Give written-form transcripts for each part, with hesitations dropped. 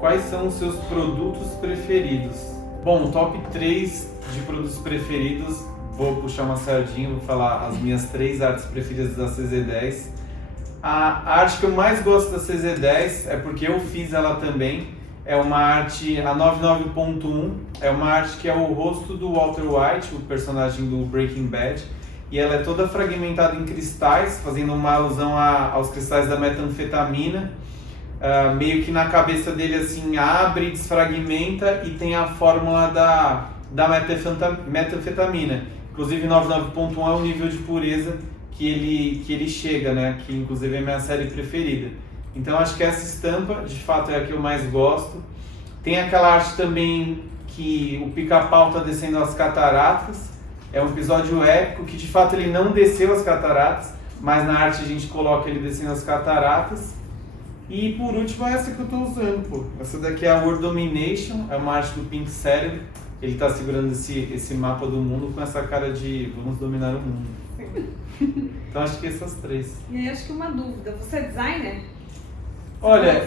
quais são os seus produtos preferidos? Bom, top 3 de produtos preferidos, vou puxar uma sardinha, vou falar as minhas 3 artes preferidas da CZ10. A arte que eu mais gosto da CZ10 é porque eu fiz ela também. É uma arte, a 99.1, é uma arte que é o rosto do Walter White, o personagem do Breaking Bad. E ela é toda fragmentada em cristais, fazendo uma alusão aos cristais da metanfetamina. Meio que na cabeça dele assim, abre, desfragmenta e tem a fórmula da metanfetamina. Inclusive 99.1 é o nível de pureza que ele chega, né? Que inclusive é a minha série preferida. Então acho que essa estampa, de fato, é a que eu mais gosto. Tem aquela arte também que o Pica-Pau está descendo as cataratas. É um episódio épico que, de fato, ele não desceu as cataratas, mas na arte a gente coloca ele descendo as cataratas. E por último é essa que eu estou usando, pô. Essa daqui é a World Domination, é uma arte do Pink Cérebro. Ele está segurando esse mapa do mundo com essa cara de vamos dominar o mundo. Então acho que essas 3. E aí acho que uma dúvida, você é designer? Olha,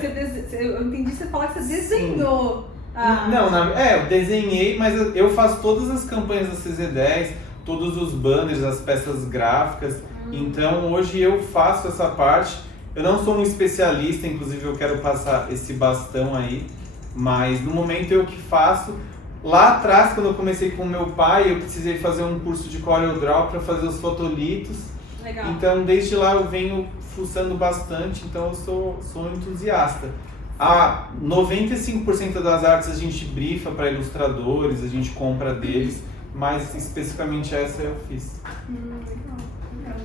eu entendi você falar que você desenhou. Não, eu desenhei, mas eu faço todas as campanhas da CZ10, todos os banners, as peças gráficas. Então hoje eu faço essa parte. Eu não sou um especialista, inclusive eu quero passar esse bastão aí, mas no momento eu que faço. Lá atrás, quando eu comecei com meu pai, eu precisei fazer um curso de CorelDRAW para fazer os fotolitos. Legal. Então desde lá eu venho fuçando bastante, então eu sou um entusiasta. 95% das artes a gente brifa para ilustradores, a gente compra deles, mas especificamente essa eu fiz. Legal.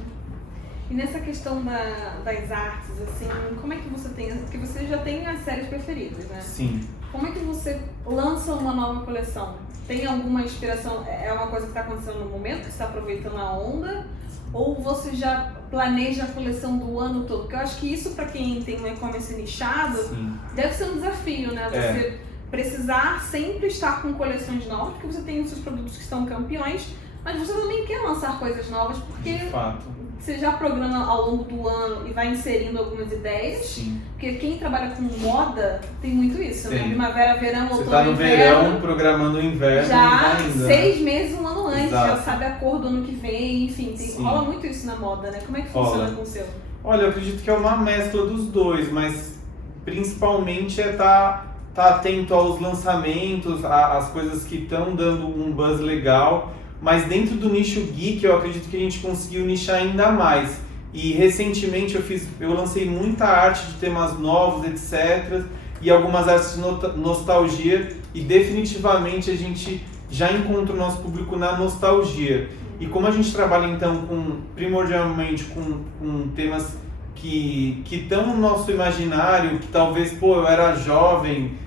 E nessa questão das artes, assim, como é que você tem, porque você já tem as séries preferidas, né? Sim. Como é que você lança uma nova coleção? Tem alguma inspiração, é uma coisa que está acontecendo no momento, que você está aproveitando a onda? Ou você já planeja a coleção do ano todo? Porque eu acho que isso, para quem tem um e-commerce nichado, Sim. deve ser um desafio, né? Você precisar sempre estar com coleções novas, porque você tem os seus produtos que são campeões, mas você também quer lançar coisas novas, porque De fato. você já programa ao longo do ano e vai inserindo algumas ideias. Sim. Porque quem trabalha com moda tem muito isso, né? Tem. Primavera, verão, outono, Você tá no inverno, verão programando o inverno já ainda. 6 meses, um ano antes, Exato. já sabe a cor do ano que vem, enfim, Sim. rola muito isso na moda, né? Como é que Rola. funciona com o seu? Olha, eu acredito que é uma mescla dos dois, mas principalmente é tá atento aos lançamentos, às coisas que estão dando um buzz legal, mas dentro do nicho geek eu acredito que a gente conseguiu nichar ainda mais. E recentemente eu lancei muita arte de temas novos, etc. E algumas artes de nostalgia, e definitivamente a gente já encontra o nosso público na nostalgia. E como a gente trabalha então primordialmente com temas que estão no nosso imaginário, que talvez, eu era jovem,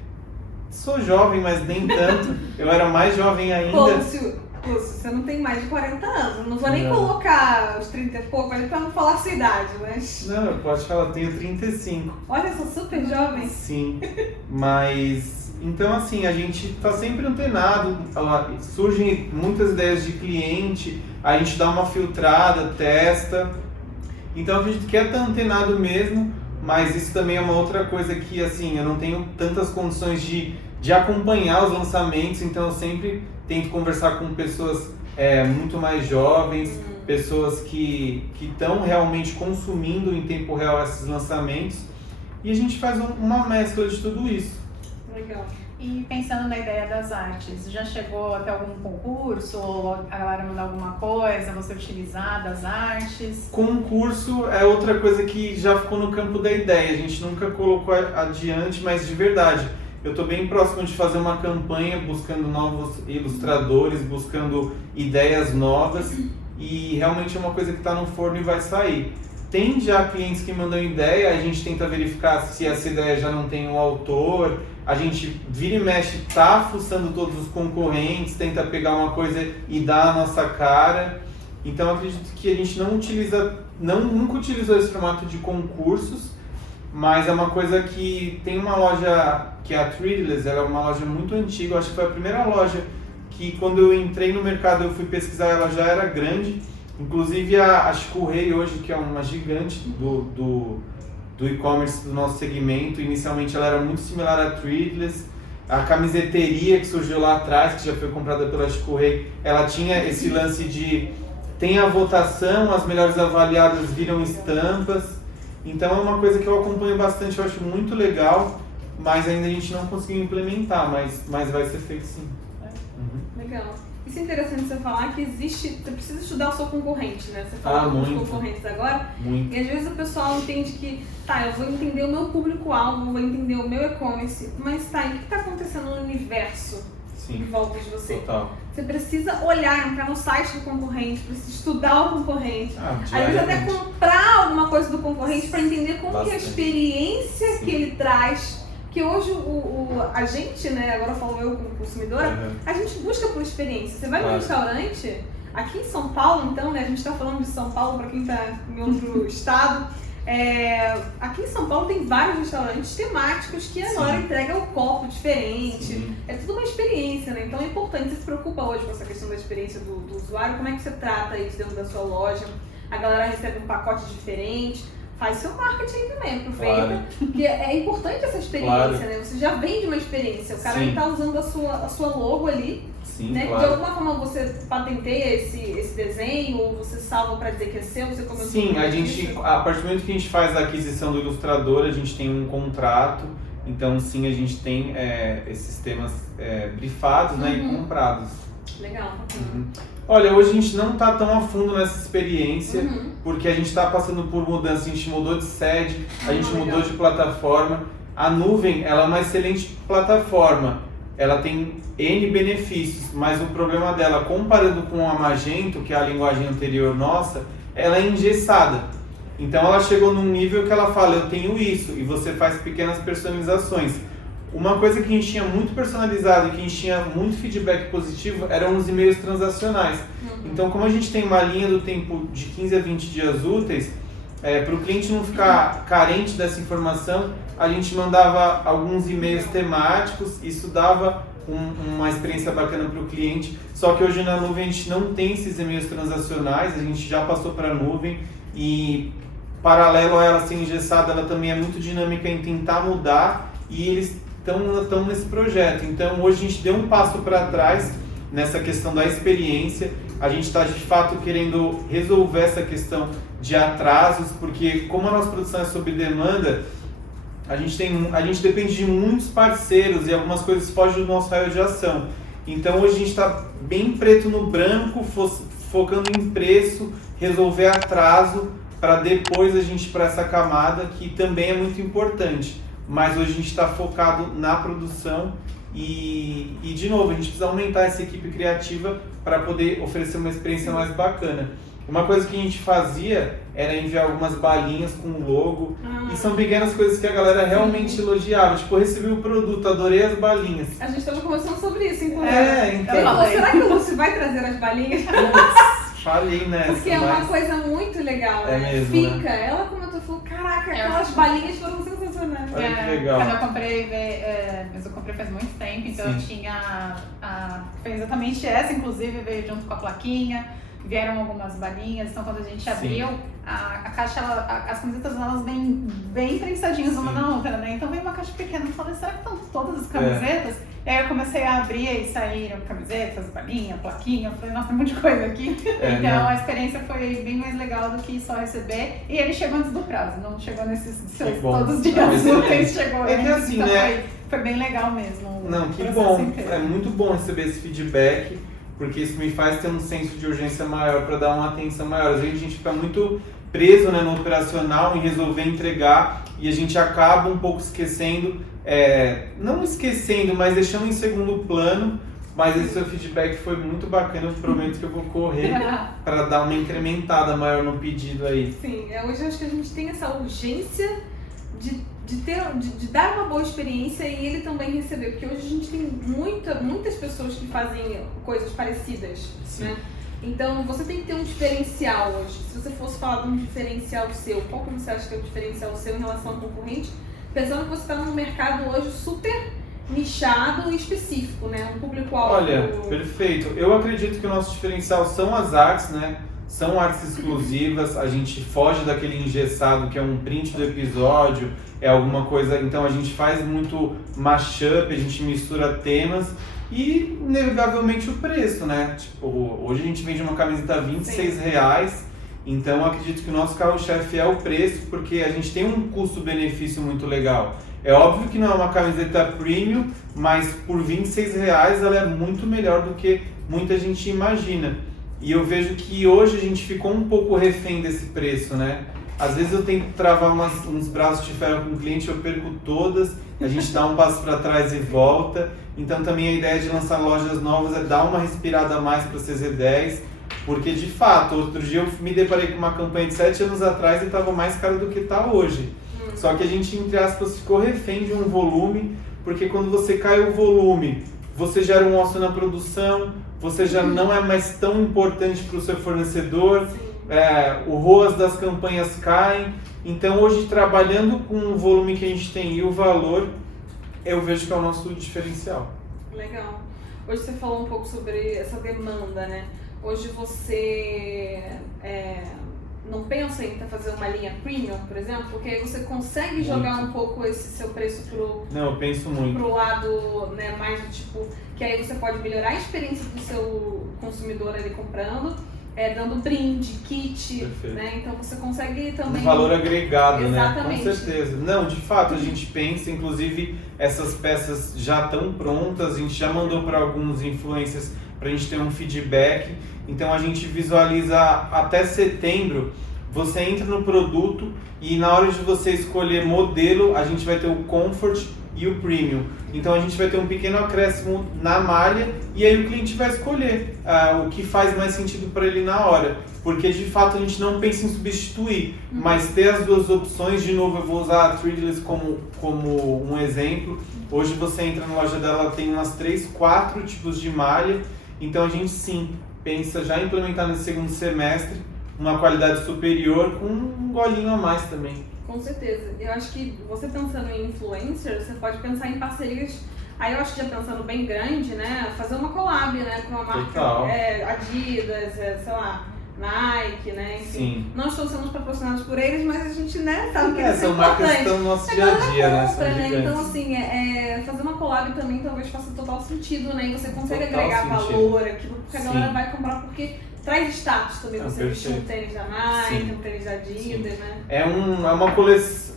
sou jovem, mas nem tanto, eu era mais jovem ainda. Lúcio, você não tem mais de 40 anos, eu não vou nem colocar os 30 e pouco ali pra não falar a sua idade, mas... Não, pode falar, eu tenho 35. Olha, eu sou super jovem. Sim, mas... Então, assim, a gente tá sempre antenado, surgem muitas ideias de cliente, a gente dá uma filtrada, testa. Então, eu acredito que é estar antenado mesmo, mas isso também é uma outra coisa que, assim, eu não tenho tantas condições de acompanhar os lançamentos, então eu sempre tento conversar com pessoas muito mais jovens, pessoas que estão realmente consumindo em tempo real esses lançamentos, e a gente faz uma mescla de tudo isso. Legal. E pensando na ideia das artes, já chegou até algum concurso, ou a galera mandar alguma coisa, você utilizar das artes? Concurso é outra coisa que já ficou no campo da ideia, a gente nunca colocou adiante, mas de verdade, eu estou bem próximo de fazer uma campanha buscando novos ilustradores, buscando ideias novas, e realmente é uma coisa que está no forno e vai sair. Tem já clientes que mandam ideia, a gente tenta verificar se essa ideia já não tem um autor, a gente vira e mexe, tá fuçando todos os concorrentes, tenta pegar uma coisa e dar a nossa cara. Então eu acredito que a gente nunca utilizou esse formato de concursos, mas é uma coisa que tem uma loja que é a Threadless, ela é uma loja muito antiga, eu acho que foi a primeira loja que quando eu entrei no mercado eu fui pesquisar, ela já era grande. Inclusive a Chico Rei hoje, que é uma gigante do e-commerce do nosso segmento. Inicialmente ela era muito similar à Threadless. A camiseteria que surgiu lá atrás, que já foi comprada pela Chico Rei, ela tinha esse lance de tem a votação, as melhores avaliadas viram estampas. Então é uma coisa que eu acompanho bastante, eu acho muito legal, mas ainda a gente não conseguiu implementar, mas vai ser feito sim. Legal. Isso é interessante você falar que existe, você precisa estudar o seu concorrente, né? Você fala dos concorrentes agora, muito. E às vezes o pessoal entende que, tá, eu vou entender o meu público-alvo, vou entender o meu e-commerce, mas tá, e o que está acontecendo no universo em volta de você? Total. Você precisa olhar, entrar no site do concorrente, precisa estudar o concorrente, às vezes até comprar alguma coisa do concorrente para entender como que é a experiência que ele traz. Que hoje a gente, né, agora falo eu como consumidora, a gente busca por experiência. Você vai no restaurante, aqui em São Paulo então, né, a gente está falando de São Paulo para quem está em outro estado, aqui em São Paulo tem vários restaurantes temáticos que a hora entrega o copo diferente, é tudo uma experiência, né, então é importante, você se preocupa hoje com essa questão da experiência do usuário, como é que você trata isso dentro da sua loja, a galera recebe um pacote diferente, faz seu marketing também, aproveita, porque é importante essa experiência, né? Você já vende uma experiência, o cara está usando a sua logo ali, né? De alguma forma você patenteia esse desenho ou você salva para dizer que é seu, você comentou. Sim, a partir do momento que a gente faz a aquisição do ilustrador, a gente tem um contrato, então sim, a gente tem esses temas brifados, né, e comprados. Legal. Olha, hoje a gente não está tão a fundo nessa experiência, porque a gente está passando por mudança, a gente mudou de sede, a gente mudou de plataforma. A nuvem, ela é uma excelente plataforma, ela tem N benefícios, mas o problema dela, comparando com a Magento, que é a linguagem anterior nossa, ela é engessada. Então ela chegou num nível que ela fala, eu tenho isso, e você faz pequenas personalizações. Uma coisa que a gente tinha muito personalizado e que a gente tinha muito feedback positivo eram os e-mails transacionais. Então, como a gente tem uma linha do tempo de 15 a 20 dias úteis, para o cliente não ficar carente dessa informação, a gente mandava alguns e-mails temáticos, isso dava uma experiência bacana para o cliente. Só que hoje na nuvem a gente não tem esses e-mails transacionais, a gente já passou para a nuvem e, paralelo a ela ser engessada, ela também é muito dinâmica em tentar mudar e eles estão nesse projeto. Então hoje a gente deu um passo para trás nessa questão da experiência, a gente está de fato querendo resolver essa questão de atrasos, porque como a nossa produção é sob demanda, a gente depende de muitos parceiros e algumas coisas fogem do nosso raio de ação. Então hoje a gente está bem preto no branco, focando em preço, resolver atraso, para depois a gente ir para essa camada que também é muito importante. Mas hoje a gente está focado na produção e, de novo, a gente precisa aumentar essa equipe criativa para poder oferecer uma experiência mais bacana. Uma coisa que a gente fazia era enviar algumas balinhas com o logo, e são pequenas coisas que a galera realmente elogiava. Tipo, eu recebi o produto, adorei as balinhas. A gente estava conversando sobre isso, inclusive. Então. Ele falou, será que o Lúcio vai trazer as balinhas? Falei nessa. Porque é uma coisa muito legal, né? Mesmo, fica. Né? Ela comentou, falou, caraca, aquelas balinhas foram sensacionais. Olha que legal. Quando eu comprei, mas eu comprei faz muito tempo, então eu tinha, foi exatamente essa, inclusive veio junto com a plaquinha, vieram algumas balinhas, então quando a gente abriu, a caixa, as camisetas elas vêm bem prensadinhas uma na outra, né? Então veio uma caixa pequena, eu falei, será que estão todas as camisetas? E aí eu comecei a abrir e saíram camisetas, balinha, plaquinha, eu falei, nossa, tem um monte de coisa aqui. Então a experiência foi bem mais legal do que só receber. E ele chegou antes do prazo, não chegou nesses todos os dias úteis, chegou antes. É assim, então né? Foi bem legal mesmo. Não, que bom. Inteiro. É muito bom receber esse feedback, porque isso me faz ter um senso de urgência maior para dar uma atenção maior. Às vezes a gente fica muito preso, né, no operacional, em resolver entregar, e a gente acaba um pouco esquecendo, não esquecendo, mas deixando em segundo plano. Mas esse seu feedback foi muito bacana, eu prometo que eu vou correr para dar uma incrementada maior no pedido aí. Sim, hoje eu acho que a gente tem essa urgência de dar uma boa experiência e ele também receber, porque hoje a gente tem muitas pessoas que fazem coisas parecidas, né? Então você tem que ter um diferencial hoje. Se você fosse falar de um diferencial seu, qual que você acha que é o diferencial seu em relação ao concorrente? Pensando que você está num mercado hoje super nichado e específico, né? Um público-alvo. Olha, perfeito. Eu acredito que o nosso diferencial são as artes, né? são artes exclusivas, a gente foge daquele engessado que é um print do episódio, é alguma coisa, então a gente faz muito mashup, a gente mistura temas e inegavelmente o preço, né? Tipo, hoje a gente vende uma camiseta R$26, então eu acredito que o nosso carro-chefe é o preço, porque a gente tem um custo-benefício muito legal. É óbvio que não é uma camiseta premium, mas por R$26 ela é muito melhor do que muita gente imagina. E eu vejo que hoje a gente ficou um pouco refém desse preço, né? Às vezes eu tento travar uns braços de ferro com o cliente, eu perco todas, a gente dá um passo para trás e volta. Então também a ideia de lançar lojas novas é dar uma respirada a mais para a CZ10, porque de fato, outro dia eu me deparei com uma campanha de 7 anos atrás e estava mais caro do que está hoje. Só que a gente, entre aspas, ficou refém de um volume, porque quando você cai o volume, você gera um ócio na produção, você já não é mais tão importante para o seu fornecedor, o ROAS das campanhas caem. Então hoje, trabalhando com o volume que a gente tem e o valor, eu vejo que é o nosso diferencial. Legal. Hoje você falou um pouco sobre essa demanda, né? Hoje você não pensa em fazer uma linha premium, por exemplo? Porque aí você consegue jogar um pouco esse seu preço Não, eu penso muito. pro lado, né, mais do tipo, que aí você pode melhorar a experiência do seu consumidor ali comprando, dando brinde, kit, né? Então você consegue também... Um valor agregado, Exatamente. Né? Com certeza. Não, de fato, a gente pensa, inclusive, essas peças já estão prontas, a gente já mandou para alguns influencers para a gente ter um feedback. Então a gente visualiza até setembro, você entra no produto e na hora de você escolher modelo, a gente vai ter o Comfort e o Premium. Então a gente vai ter um pequeno acréscimo na malha e aí o cliente vai escolher o que faz mais sentido para ele na hora. Porque de fato a gente não pensa em substituir, mas ter as duas opções. De novo, eu vou usar a Threadless como um exemplo. Hoje você entra na loja dela, tem umas 3, 4 tipos de malha. Então a gente sim pensa já em implementar no segundo semestre uma qualidade superior com um golinho a mais também. Com certeza. Eu acho que você pensando em influencer, você pode pensar em parcerias, aí eu acho que já pensando bem grande, né? Fazer uma collab, né? Com uma marca Adidas, sei lá, Nike, né? Enfim, sim. Não estou sendo patrocinados por eles, mas a gente, né, sabe que eles são marcas que estão no nosso dia a dia, né? Compra, né? Então, assim, fazer uma collab também talvez faça total sentido, né? E você consegue agregar valor aquilo, porque a galera vai comprar porque traz status também. Você vestir um tênis da Nike, um tênis da Adidas, né? É uma coleção...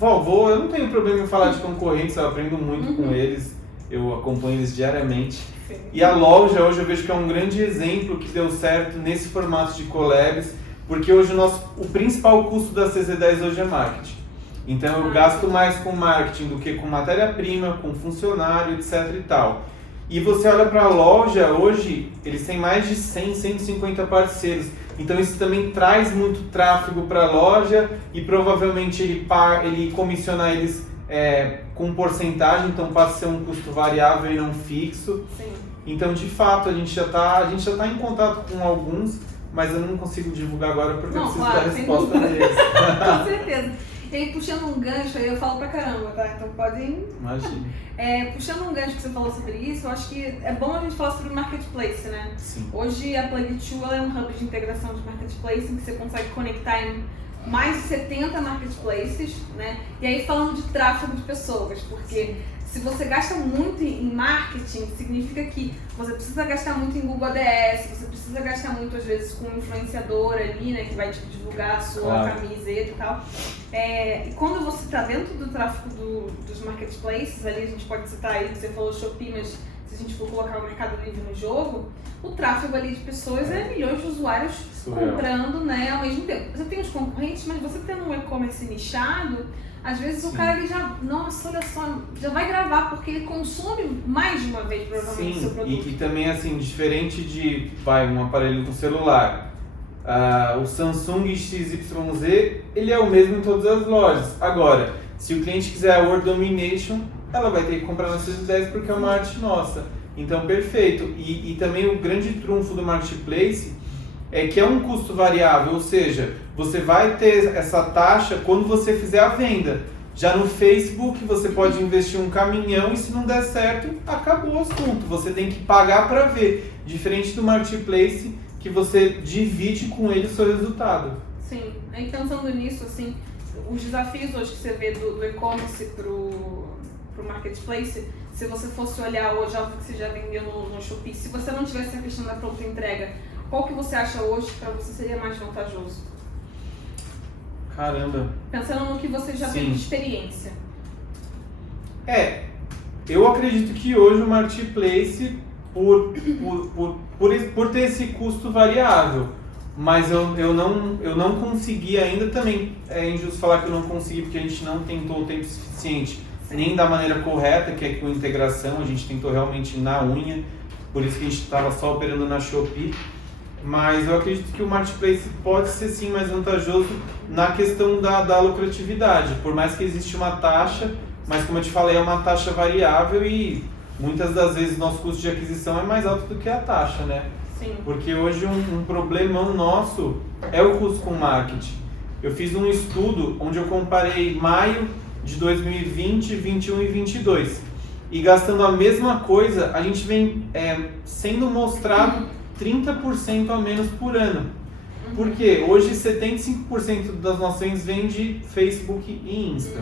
eu não tenho problema em falar de concorrentes, eu aprendo muito com eles, eu acompanho eles diariamente. Sim. E a loja hoje eu vejo que é um grande exemplo que deu certo nesse formato de collabs, porque hoje o principal custo da CZ10 hoje é marketing. Então eu gasto mais com marketing do que com matéria-prima, com funcionário, etc e tal. E você olha para a loja, hoje eles têm mais de 100, 150 parceiros. Então isso também traz muito tráfego para a loja e provavelmente ele comissiona eles com porcentagem, então passa a ser um custo variável e não fixo. Sim. Então de fato a gente já tá em contato com alguns, mas eu não consigo divulgar agora porque eu preciso dar resposta deles. Com certeza. E aí, puxando um gancho, aí eu falo pra caramba, tá? Então podem... Imagina. Puxando um gancho que você falou sobre isso, eu acho que é bom a gente falar sobre marketplace, né? Sim. Hoje a Planet2 é um hub de integração de marketplace em que você consegue conectar em mais de 70 marketplaces, né? E aí falando de tráfego de pessoas, porque se você gasta muito em marketing, significa que você precisa gastar muito em Google ADS, você precisa gastar muito, às vezes, com um influenciador ali, né, que vai divulgar a sua camiseta e tal. E quando você está dentro do tráfego dos marketplaces, ali a gente pode citar aí, você falou Shopee, mas se a gente for colocar o Mercado Livre no jogo, o tráfego ali de pessoas milhões de usuários comprando, né, ao mesmo tempo. Você tem os concorrentes, mas você tendo um e-commerce nichado, às vezes o cara ele já, nossa, olha só, já vai gravar porque ele consome mais de uma vez provavelmente o seu produto. E também assim, diferente de um aparelho com celular, o Samsung XYZ, ele é o mesmo em todas as lojas. Agora, se o cliente quiser a World Domination, ela vai ter que comprar na CZ10 porque é uma arte nossa. Então, perfeito. E também o grande trunfo do marketplace é que é um custo variável, ou seja, você vai ter essa taxa quando você fizer a venda. Já no Facebook você pode investir um caminhão e se não der certo, acabou o assunto. Você tem que pagar para ver. Diferente do marketplace, que você divide com ele o seu resultado. Sim, aí pensando nisso, assim, os desafios hoje que você vê do e-commerce pro marketplace, se você fosse olhar hoje algo que você já vendeu no Shopee, se você não tivesse a questão da pronta entrega, qual que você acha hoje para você seria mais vantajoso? Caramba. Pensando no que você já teve de experiência. Eu acredito que hoje o marketplace, por ter esse custo variável, mas eu não consegui ainda também, é injusto falar que eu não consegui porque a gente não tentou o tempo suficiente, nem da maneira correta, que é com integração, a gente tentou realmente na unha, por isso que a gente estava só operando na Shopee, mas eu acredito que o marketplace pode ser sim mais vantajoso na questão da lucratividade, por mais que existe uma taxa, mas como eu te falei, é uma taxa variável e muitas das vezes nosso custo de aquisição é mais alto do que a taxa, né? Sim. Porque hoje um problemão nosso é o custo com marketing. Eu fiz um estudo onde eu comparei maio de 2020, 21 e 22. E gastando a mesma coisa, a gente vem sendo mostrado 30% a menos por ano. Porque hoje 75% das nossas vendas vem de Facebook e Insta,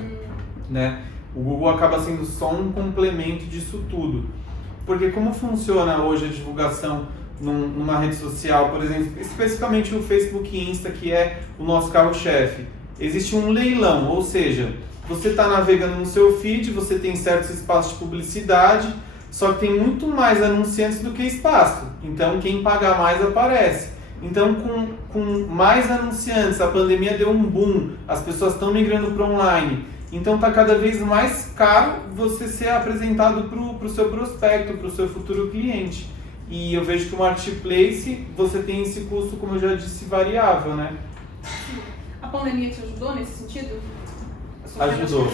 né? O Google acaba sendo só um complemento disso tudo. Porque como funciona hoje a divulgação numa rede social, por exemplo, especificamente o Facebook e Insta, que é o nosso carro-chefe, existe um leilão, ou seja, você está navegando no seu feed, você tem certos espaços de publicidade, só que tem muito mais anunciantes do que espaço. Então, quem pagar mais aparece. Então, com mais anunciantes, a pandemia deu um boom, as pessoas estão migrando para online. Então, está cada vez mais caro você ser apresentado para o seu prospecto, para o seu futuro cliente. E eu vejo que o marketplace, você tem esse custo, como eu já disse, variável, né? A pandemia te ajudou nesse sentido? Ajudou.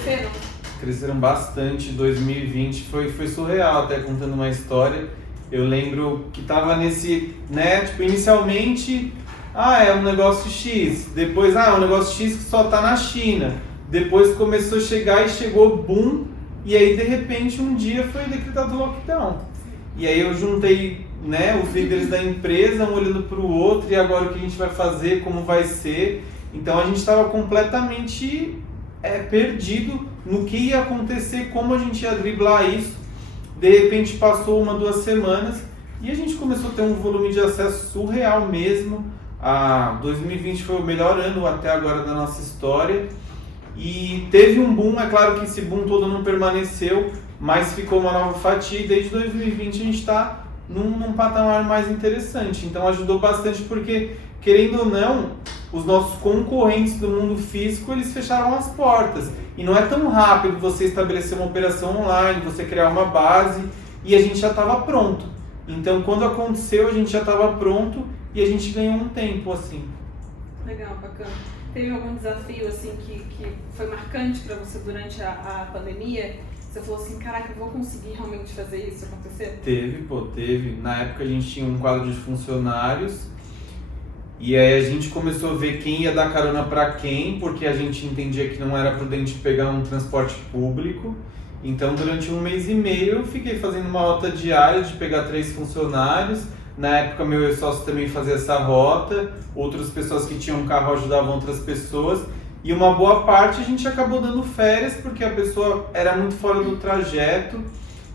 Cresceram bastante. 2020 foi surreal, até contando uma história. Eu lembro que tava nesse, né, tipo, inicialmente, é um negócio X, depois, é um negócio X que só tá na China. Depois começou a chegar e chegou boom, e aí de repente um dia foi decretado lockdown. E aí eu juntei, né, os líderes da empresa, um olhando para o outro, e agora o que a gente vai fazer, como vai ser. Então a gente estava completamente perdido no que ia acontecer, como a gente ia driblar isso. De repente passou 1-2 semanas e a gente começou a ter um volume de acesso surreal mesmo. 2020 foi o melhor ano até agora da nossa história. E teve um boom, é claro que esse boom todo não permaneceu, mas ficou uma nova fatia e desde 2020 a gente está num patamar mais interessante. Então ajudou bastante porque, querendo ou não, os nossos concorrentes do mundo físico, eles fecharam as portas. E não é tão rápido você estabelecer uma operação online, você criar uma base, e a gente já estava pronto. Então quando aconteceu, a gente já estava pronto e a gente ganhou um tempo, assim. Legal, bacana. Teve algum desafio assim que foi marcante para você durante a pandemia? Você falou assim, caraca, eu vou conseguir realmente fazer isso acontecer? Teve. Na época a gente tinha um quadro de funcionários e aí a gente começou a ver quem ia dar carona para quem, porque a gente entendia que não era prudente pegar um transporte público. Então durante 1 mês e meio eu fiquei fazendo uma rota diária de pegar 3 funcionários. Na época meu sócio também fazia essa rota, outras pessoas que tinham carro ajudavam outras pessoas. E uma boa parte a gente acabou dando férias porque a pessoa era muito fora do trajeto.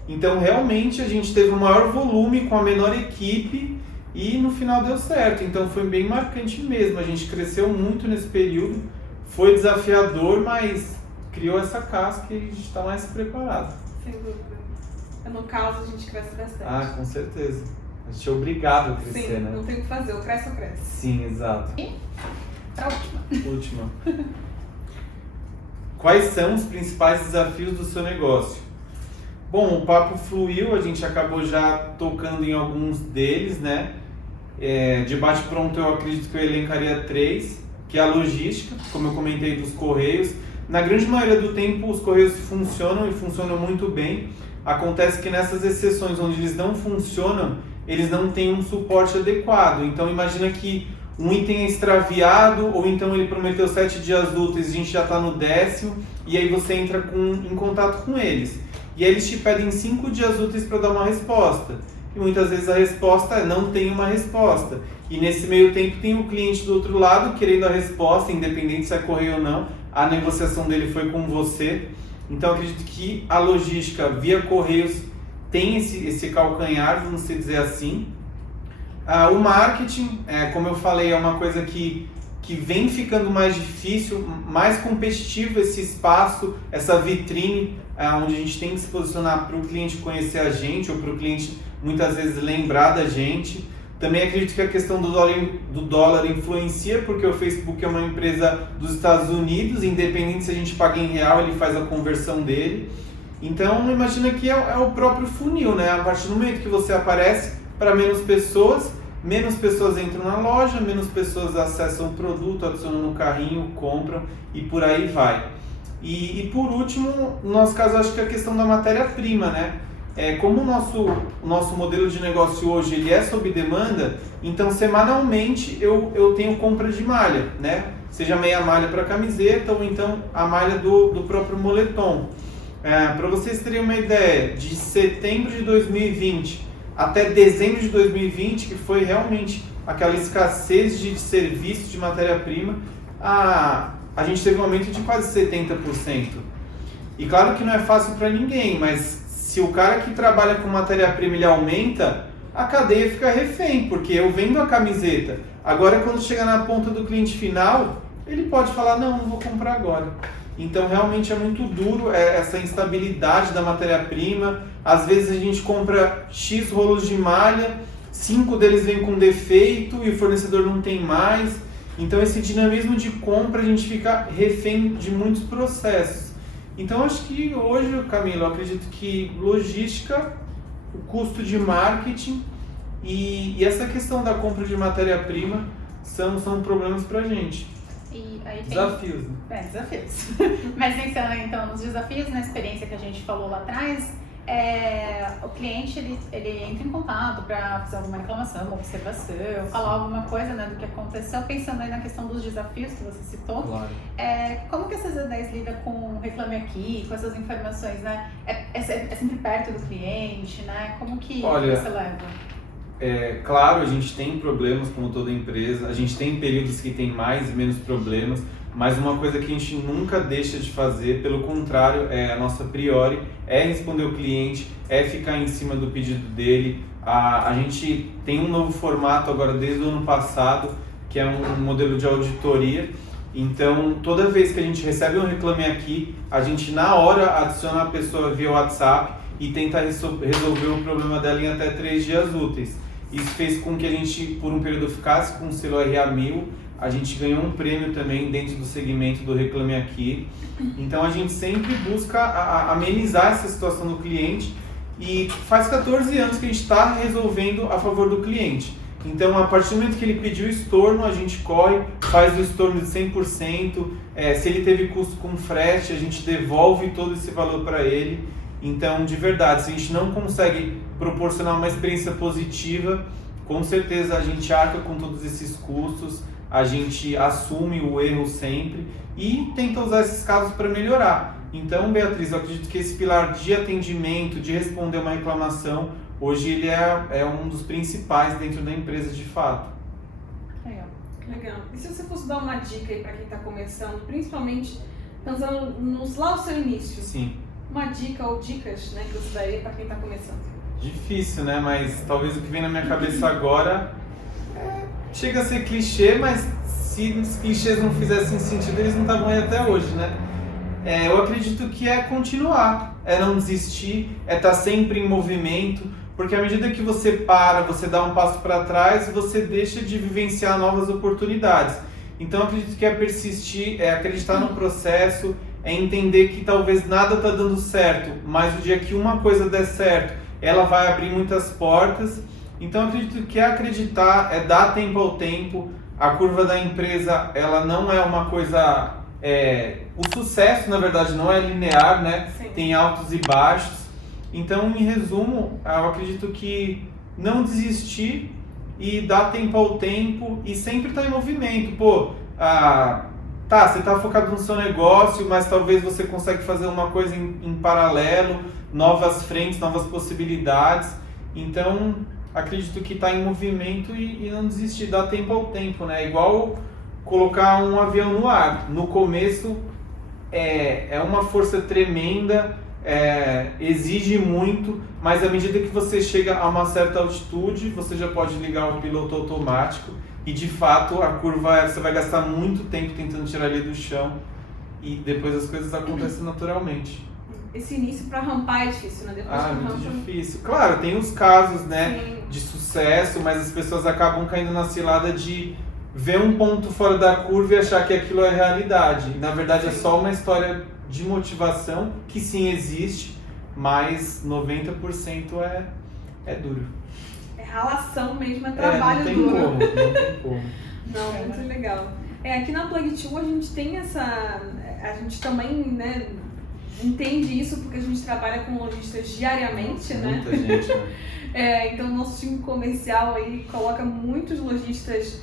Então realmente a gente teve o maior volume com a menor equipe e no final deu certo. Então foi bem marcante mesmo, a gente cresceu muito nesse período, foi desafiador, mas criou essa casca e a gente está mais preparado. Sem dúvida. No caos a gente cresce bastante. Com certeza. A gente é obrigado a crescer, sim, né? Não tem o que fazer, ou cresce ou cresce. Sim, exato. E a Última. Quais são os principais desafios do seu negócio? Bom, o papo fluiu, a gente acabou já tocando em alguns deles, né? De bate-pronto eu acredito que eu elencaria 3, que é a logística, como eu comentei dos correios. Na grande maioria do tempo os correios funcionam e funcionam muito bem. Acontece que nessas exceções onde eles não funcionam, eles não têm um suporte adequado. Então imagina que um item é extraviado, ou então ele prometeu 7 dias úteis, a gente já está no 10º, e aí você entra em contato com eles. E aí eles te pedem 5 dias úteis para dar uma resposta. e muitas vezes a resposta é não tem uma resposta. E nesse meio tempo tem o cliente do outro lado querendo a resposta, independente se é correio ou não, a negociação dele foi com você. Então acredito que a logística via correios tem esse calcanhar, vamos dizer assim. O marketing, como eu falei, é uma coisa que vem ficando mais difícil, mais competitivo esse espaço, essa vitrine, onde a gente tem que se posicionar para o cliente conhecer a gente ou para o cliente muitas vezes lembrar da gente. Também acredito que a questão do dólar influencia, porque o Facebook é uma empresa dos Estados Unidos, independente se a gente paga em real, ele faz a conversão dele. Então, imagina que é o próprio funil, né? A partir do momento que você aparece para menos pessoas entram na loja, menos pessoas acessam o produto, adicionam no carrinho, compram e por aí vai. E por último, no nosso caso, acho que é a questão da matéria-prima, né? Como o nosso modelo de negócio hoje ele é sob demanda, então semanalmente eu tenho compra de malha, né? Seja meia malha para camiseta ou então a malha do próprio moletom. Para vocês terem uma ideia, de setembro de 2020 até dezembro de 2020, que foi realmente aquela escassez de serviço de matéria-prima, a gente teve um aumento de quase 70%. E claro que não é fácil para ninguém, mas se o cara que trabalha com matéria-prima ele aumenta, a cadeia fica refém, porque eu vendo a camiseta. Agora, quando chega na ponta do cliente final, ele pode falar, não vou comprar agora. Então, realmente é muito duro essa instabilidade da matéria-prima. Às vezes a gente compra X rolos de malha, 5 deles vêm com defeito e o fornecedor não tem mais. Então, esse dinamismo de compra, a gente fica refém de muitos processos. Então, acho que hoje, Camila, eu acredito que logística, o custo de marketing e essa questão da compra de matéria-prima são problemas pra gente. E aí desafios, né? Desafios. Mas pensando então nos desafios, na experiência que a gente falou lá atrás, o cliente ele entra em contato para fazer alguma reclamação, uma observação, falar alguma coisa, né, do que aconteceu, pensando aí na questão dos desafios que você citou. Claro. Como que a CZ10 lida com Reclame Aqui, com essas informações, né? É sempre perto do cliente, né? Como que você leva? Claro, a gente tem problemas como toda empresa, a gente tem períodos que tem mais e menos problemas, mas uma coisa que a gente nunca deixa de fazer, pelo contrário, a nossa priori, é responder o cliente, é ficar em cima do pedido dele. A gente tem um novo formato agora desde o ano passado, que é um modelo de auditoria. Então, toda vez que a gente recebe um Reclame Aqui, a gente na hora adiciona a pessoa via WhatsApp e tenta resolver o problema dela em até 3 dias úteis. Isso fez com que a gente, por um período, ficasse com o selo RA1000. A gente ganhou um prêmio também dentro do segmento do Reclame Aqui. Então, a gente sempre busca amenizar essa situação do cliente e faz 14 anos que a gente está resolvendo a favor do cliente. Então, a partir do momento que ele pediu o estorno, a gente corre, faz o estorno de 100%. Se ele teve custo com frete, a gente devolve todo esse valor para ele. Então, de verdade, se a gente não consegue proporcionar uma experiência positiva, com certeza a gente arca com todos esses custos, a gente assume o erro sempre e tenta usar esses casos para melhorar. Então, Beatriz, eu acredito que esse pilar de atendimento, de responder uma reclamação, hoje ele é um dos principais dentro da empresa de fato. Legal. E se você fosse dar uma dica aí para quem está começando, principalmente pensando lá no seu início? Sim. Uma dica ou dicas, né, que você daria para quem está começando? Difícil, né? Mas talvez o que vem na minha cabeça agora chega a ser clichê, mas se os clichês não fizessem sentido, eles não estavam aí até hoje, né? Eu acredito que é continuar, não desistir, estar sempre em movimento, porque à medida que você para, você dá um passo para trás, você deixa de vivenciar novas oportunidades. Então, eu acredito que é persistir, acreditar no processo, entender que talvez nada está dando certo, mas o dia que uma coisa der certo, ela vai abrir muitas portas. Então, eu acredito que acreditar, dar tempo ao tempo. A curva da empresa, ela não é uma coisa... o sucesso, na verdade, não é linear, né? Sim. Tem altos e baixos. Então, em resumo, eu acredito que não desistir e dar tempo ao tempo e sempre estar em movimento. Você está focado no seu negócio, mas talvez você consiga fazer uma coisa em paralelo, novas frentes, novas possibilidades. Então, acredito que está em movimento e não desistir, dá tempo ao tempo, né? Igual colocar um avião no ar. No começo é uma força tremenda, exige muito, mas à medida que você chega a uma certa altitude, você já pode ligar o piloto automático e de fato a curva, você vai gastar muito tempo tentando tirar ele do chão e depois as coisas acontecem naturalmente. Esse início para rampar é difícil, né? Depois É que muito rampa... difícil. Claro, tem os casos, né, Sim. de sucesso, mas as pessoas acabam caindo na cilada de ver um ponto fora da curva e achar que aquilo é realidade. E, na verdade é só uma história de motivação, que sim existe, mas 90% é duro. É ralação mesmo, é trabalho não tem duro. como, não tem como. Não, muito legal. Aqui na Plug2 a gente tem a gente também, né, entende isso porque a gente trabalha com lojistas diariamente, né? Muita gente, né? Então o nosso time comercial aí coloca muitos lojistas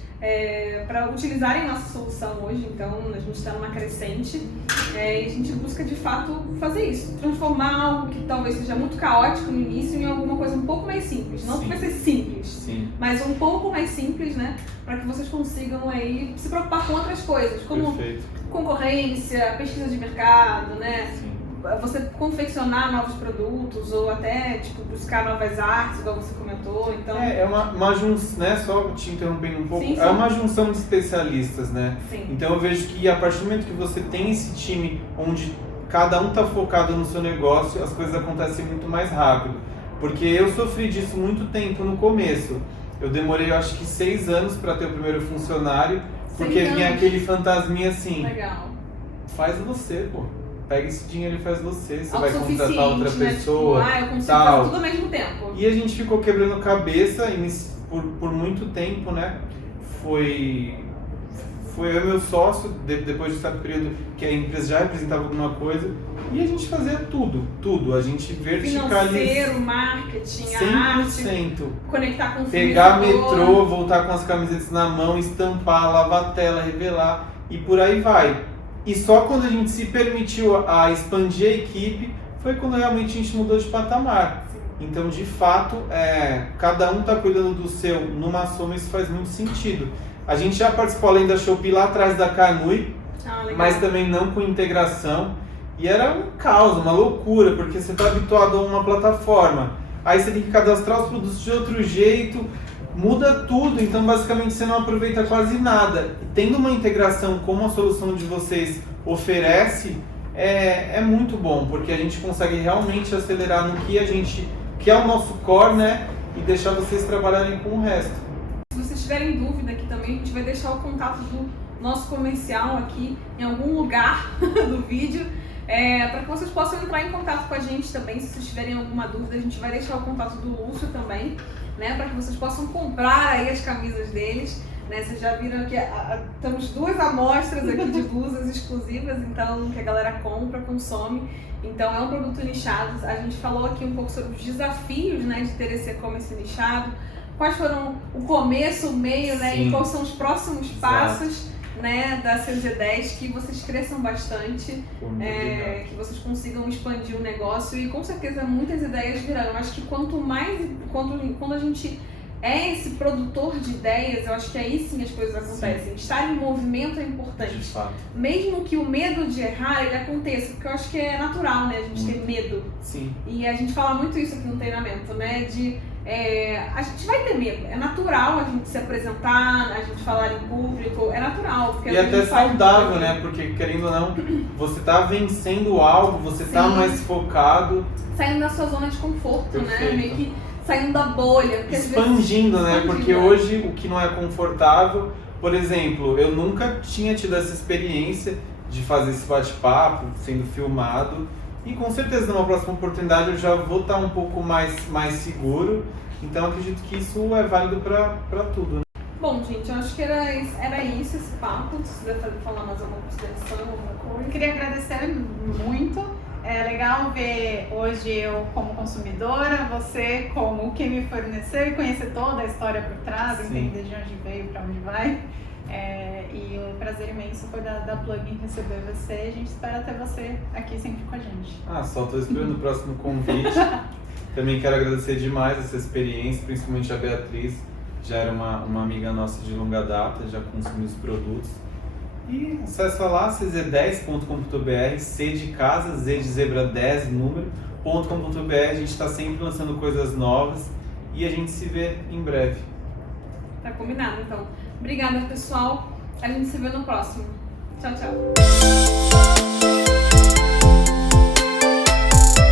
para utilizarem nossa solução hoje, então a gente está numa crescente e a gente busca de fato fazer isso, transformar algo que talvez seja muito caótico no início em alguma coisa um pouco mais simples, não que vai ser simples, Sim. mas um pouco mais simples, né, para que vocês consigam aí se preocupar com outras coisas, como Perfeito. concorrência, pesquisa de mercado, né? Sim. Você confeccionar novos produtos ou até tipo buscar novas artes, igual você comentou, então... É uma junção, né, só te interrompendo um pouco, Sim, sim. é uma junção de especialistas, né? Sim. Então eu vejo que a partir do momento que você tem esse time onde cada um está focado no seu negócio, as coisas acontecem muito mais rápido. Porque eu sofri disso muito tempo no começo. Eu demorei, eu acho que 6 anos para ter o primeiro funcionário, porque vinha aquele fantasminha assim, Legal. faz você, pô. Pega esse dinheiro e faz você vai contratar outra Autossuficiente, né? pessoa, Tipo, eu consigo tal. fazer tudo ao mesmo tempo. E a gente ficou quebrando cabeça por muito tempo, né? Foi eu e meu sócio, depois de certo período que a empresa já representava alguma coisa, e a gente fazia tudo. A gente verticalizava. Financeiro, marketing, a arte, 100%. conectar com o Pegar fornecedor. metrô, voltar com as camisetas na mão, estampar, lavar a tela, revelar, e por aí vai. E só quando a gente se permitiu a expandir a equipe, foi quando realmente a gente mudou de patamar. Então, de fato, cada um está cuidando do seu, numa soma isso faz muito sentido. A gente já participou além da Shopee lá atrás da Canui, mas também não com integração. E era um caos, uma loucura, porque você está habituado a uma plataforma. Aí você tem que cadastrar os produtos de outro jeito, muda tudo, então basicamente você não aproveita quase nada. E tendo uma integração como a solução de vocês oferece, é muito bom, porque a gente consegue realmente acelerar no que é o nosso core, né? E deixar vocês trabalharem com o resto. Se vocês tiverem dúvida aqui também, a gente vai deixar o contato do nosso comercial aqui em algum lugar do vídeo, para que vocês possam entrar em contato com a gente também. Se vocês tiverem alguma dúvida, a gente vai deixar o contato do Lúcio também, né, para que vocês possam comprar aí as camisas deles, né? Vocês já viram que temos 2 amostras aqui de blusas exclusivas, então que a galera compra, consome. Então é um produto nichado. A gente falou aqui um pouco sobre os desafios, né, de ter esse e-commerce nichado. Quais foram o começo, o meio, né, e quais são os próximos passos, né, da CZ10, que vocês cresçam bastante, que vocês consigam expandir o negócio e com certeza muitas ideias virão. Eu acho que quando a gente é esse produtor de ideias, eu acho que aí sim as coisas acontecem. Estar em movimento é importante. De fato. Mesmo que o medo de errar ele aconteça, porque eu acho que é natural, né, a gente ter medo. Sim. E a gente fala muito isso aqui no treinamento, né, a gente vai ter medo, é natural a gente se apresentar, a gente falar em público, é natural. Porque E até saudável, né? Porque, querendo ou não, você tá vencendo algo, você tá mais focado. Saindo da sua zona de conforto, Perfeito. né? Meio que saindo da bolha. Expandindo, né? Porque hoje o que não é confortável, por exemplo, eu nunca tinha tido essa experiência de fazer esse bate-papo sendo filmado. E com certeza numa próxima oportunidade eu já vou estar um pouco mais seguro. Então acredito que isso é válido para tudo, né? Bom, gente, eu acho que era isso esse papo. Se quiser falar mais alguma consideração, alguma coisa. Eu queria agradecer muito. É legal ver hoje eu como consumidora, você como quem me forneceu e conhecer toda a história por trás, entender de onde veio, para onde vai. E o prazer imenso foi da Plug receber você. A gente espera ter você aqui sempre com a gente. Só estou esperando o próximo convite. Também quero agradecer demais essa experiência, principalmente a Beatriz, já era uma amiga nossa de longa data, já consumiu os produtos. E acessa lá, cz10.com.br, C de casa, Z de zebra 10, número.com.br. A gente está sempre lançando coisas novas e a gente se vê em breve. Tá combinado, então. Obrigada, pessoal. A gente se vê no próximo. Tchau, tchau.